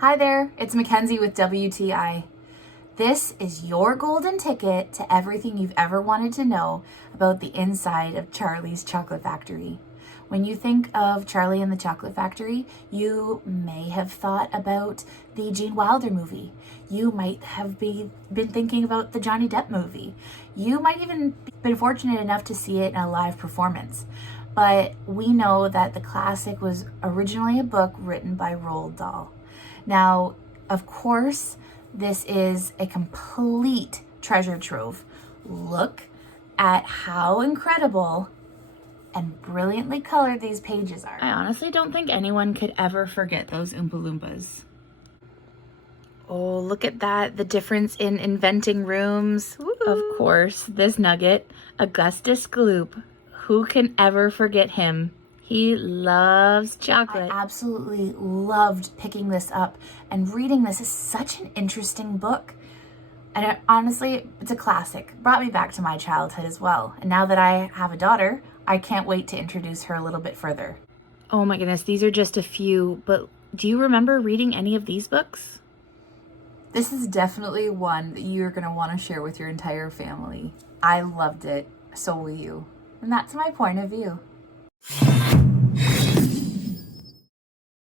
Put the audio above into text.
Hi there, it's Mackenzie with WTI. This is your golden ticket to everything you've ever wanted to know about the inside of Charlie's Chocolate Factory. When you think of Charlie and the Chocolate Factory, you may have thought about the Gene Wilder movie. You might have been thinking about the Johnny Depp movie. You might even been fortunate enough to see it in a live performance. But we know that the classic was originally a book written by Roald Dahl. Now, of course, this is a complete treasure trove. Look at how incredible and brilliantly colored these pages are. I honestly don't think anyone could ever forget those Oompa Loompas. Oh, look at that. The difference in inventing rooms. Woo. Of course, this nugget, Augustus Gloop. Who can ever forget him? He loves chocolate. I absolutely loved picking this up and reading this. Is such an interesting book. And honestly, it's a classic. Brought me back to my childhood as well. And now that I have a daughter, I can't wait to introduce her a little bit further. Oh my goodness, these are just a few, but do you remember reading any of these books? This is definitely one that you're going to want to share with your entire family. I loved it. So will you. And that's my point of view.